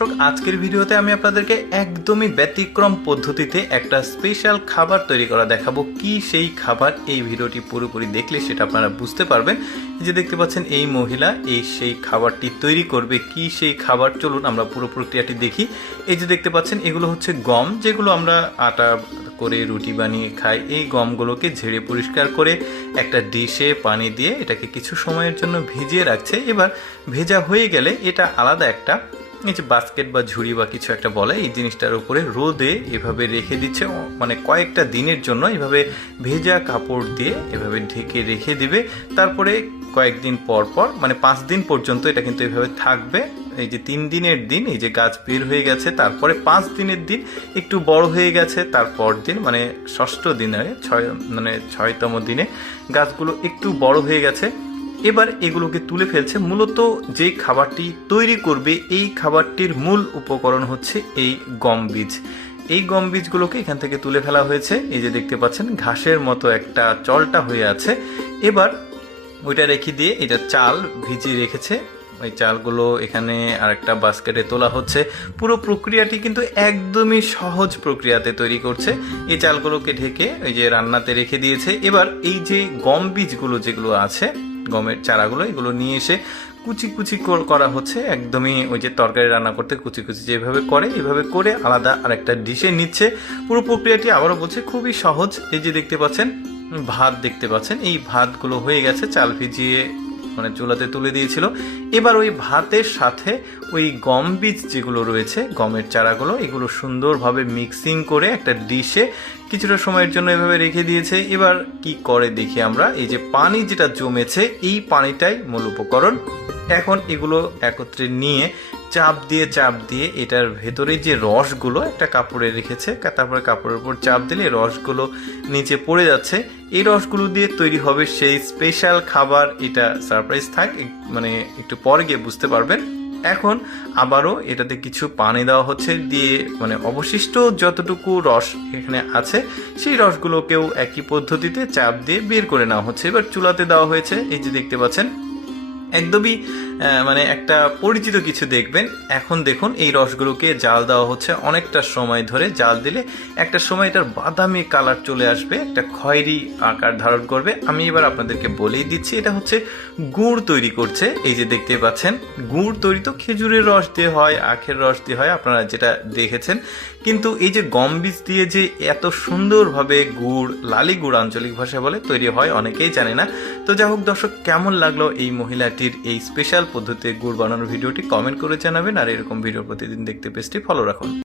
দর্শক, আজকের ভিডিওতে আমি আপনাদেরকে একদমই ব্যতিক্রম পদ্ধতিতে একটা স্পেশাল খাবার তৈরি করা দেখাবো। কি সেই খাবার, এই ভিডিওটি পুরোপুরি দেখলে সেটা আপনারা বুঝতে পারবেন। এই যে দেখতে পাচ্ছেন এই মহিলা সেই খাবারটি তৈরি করবে। কি সেই খাবার, চলুন আমরা পুরো প্রক্রিয়াটি দেখি। এই যে দেখতে পাচ্ছেন এগুলো হচ্ছে গম, যেগুলো আমরা আটা করে রুটি বানিয়ে খাই। এই গমগুলোকে ঝেড়ে পরিষ্কার করে একটা ডিশে পানি দিয়ে এটাকে কিছু সময়ের জন্য ভিজিয়ে রাখছে। এবার ভেজা হয়ে গেলে এটা আলাদা একটা এই যে বাস্কেট বা ঝুড়ি বা কিছু একটা বলে, এই জিনিসটার উপরে রোদে এভাবে রেখে দিচ্ছে, মানে কয়েকটা দিনের জন্য এভাবে ভেজা কাপড় দিয়ে এভাবে ঢেকে রেখে দিবে। তারপরে কয়েকদিন পর পর মানে 5 দিন পর্যন্ত এটা কিন্তু এভাবে থাকবে। এই যে 3 দিনের দিন এই যে গাছ বের হয়ে গেছে, তারপরে 5 দিনের দিন একটু বড় হয়ে গেছে, তারপর দিন মানে 6ষ্ঠ দিনে 6তম দিনে গাছগুলো একটু বড় হয়ে গেছে। এবার এগুলোকে তুলে ফেলছে। মূলত যে খাবারটি তৈরি করবে এই খাবারটির মূল উপকরণ হচ্ছে এই গম বীজ। এই গম বীজগুলোকে এখান থেকে তুলে ফেলা হয়েছে। এই যে দেখতে পাচ্ছেন ঘাসের মতো একটা চলটা হয়ে আছে। এবার ওইটা রেখে দিয়ে এটা চাল ভিজিয়ে রেখেছে, ওই চালগুলো এখানে আরেকটা বাস্কেটে তোলা হচ্ছে। পুরো প্রক্রিয়াটি কিন্তু একদমই সহজ প্রক্রিয়াতে তৈরি করছে। এই চালগুলোকে ঢেকে ওই যে রান্নাতে রেখে দিয়েছে। এবার এই যে গম বীজগুলো যেগুলো আছে, গমের চারাগুলো, এগুলো নিয়ে এসে কুচি কুচি করা হচ্ছে। একদমই ওই যে তরকারি রান্না করতে কুচি কুচি যেভাবে করে এভাবে করে আলাদা আরেকটা ডিশে নিচ্ছে। পুরো প্রক্রিয়াটি আবারও বলছে খুবই সহজ। এই যে দেখতে পাচ্ছেন ভাত দেখতে পাচ্ছেন, এই ভাতগুলো হয়ে গেছে, চাল ভিজিয়ে মানে চুলাতে তুলে দিয়েছিল। এবার ওই ভাতের সাথে ওই গম বীজ যেগুলো রয়েছে, গমের চারাগুলো, এগুলো সুন্দরভাবে মিক্সিং করে একটা ডিশে কিছুটা সময়ের জন্য এভাবে রেখে দিয়েছে। এবার কি করে দেখি আমরা। এই যে পানি যেটা জমেছে, এই পানিটাই মূল উপকরণ। এখন এগুলো একত্রে নিয়ে চাপ দিয়ে এটার ভেতরে যে রসগুলো একটা কাপড়ে রেখেছে, তারপরে কাপড়ের উপর চাপ দিলে রসগুলো নিচে পড়ে যাচ্ছে। এই রসগুলো দিয়ে তৈরি হবে সেই স্পেশাল খাবার। এটা সারপ্রাইজ থাক, মানে একটু পরে গিয়ে বুঝতে পারবেন। এখন আবারও এটাতে কিছু পানি দেওয়া হচ্ছে, দিয়ে মানে অবশিষ্ট যতটুকু রস এখানে আছে সেই রসগুলোকেও একই পদ্ধতিতে চাপ দিয়ে বের করে নেওয়া হচ্ছে। এবার চুলাতে দেওয়া হয়েছে। এই যে দেখতে পাচ্ছেন একদমই মানে একটা পরিচিত কিছু দেখবেন। এখন দেখুন এই রসগুলোকে জাল দেওয়া হচ্ছে অনেকটা সময় ধরে। জাল দিলে একটা সময় এটার বাদামি কালার চলে আসবে, একটা খয়েরি আকার ধারণ করবে। আমি এবার আপনাদেরকে বলেই দিচ্ছি, এটা হচ্ছে গুড় তৈরি করছে। এই যে দেখতে পাচ্ছেন গুড় তৈরি তো খেজুরের রস দিয়ে হয়, আখের রস দিয়ে হয়, আপনারা যেটা দেখেছেন। কিন্তু এই যে গম বীজ দিয়ে যে এত সুন্দরভাবে গুড়, লালি গুড় আঞ্চলিক ভাষায় বলে, তৈরি হয়, অনেকেই জানে না। তো যাই হোক দর্শক, কেমন লাগলো এই মহিলাটির এই স্পেশাল পদ্ধতিতে গুড় বানানোর ভিডিওটি কমেন্ট করে জানাবেন। আর এরকম ভিডিও প্রতিদিন দেখতে পেজটি ফলো রাখুন।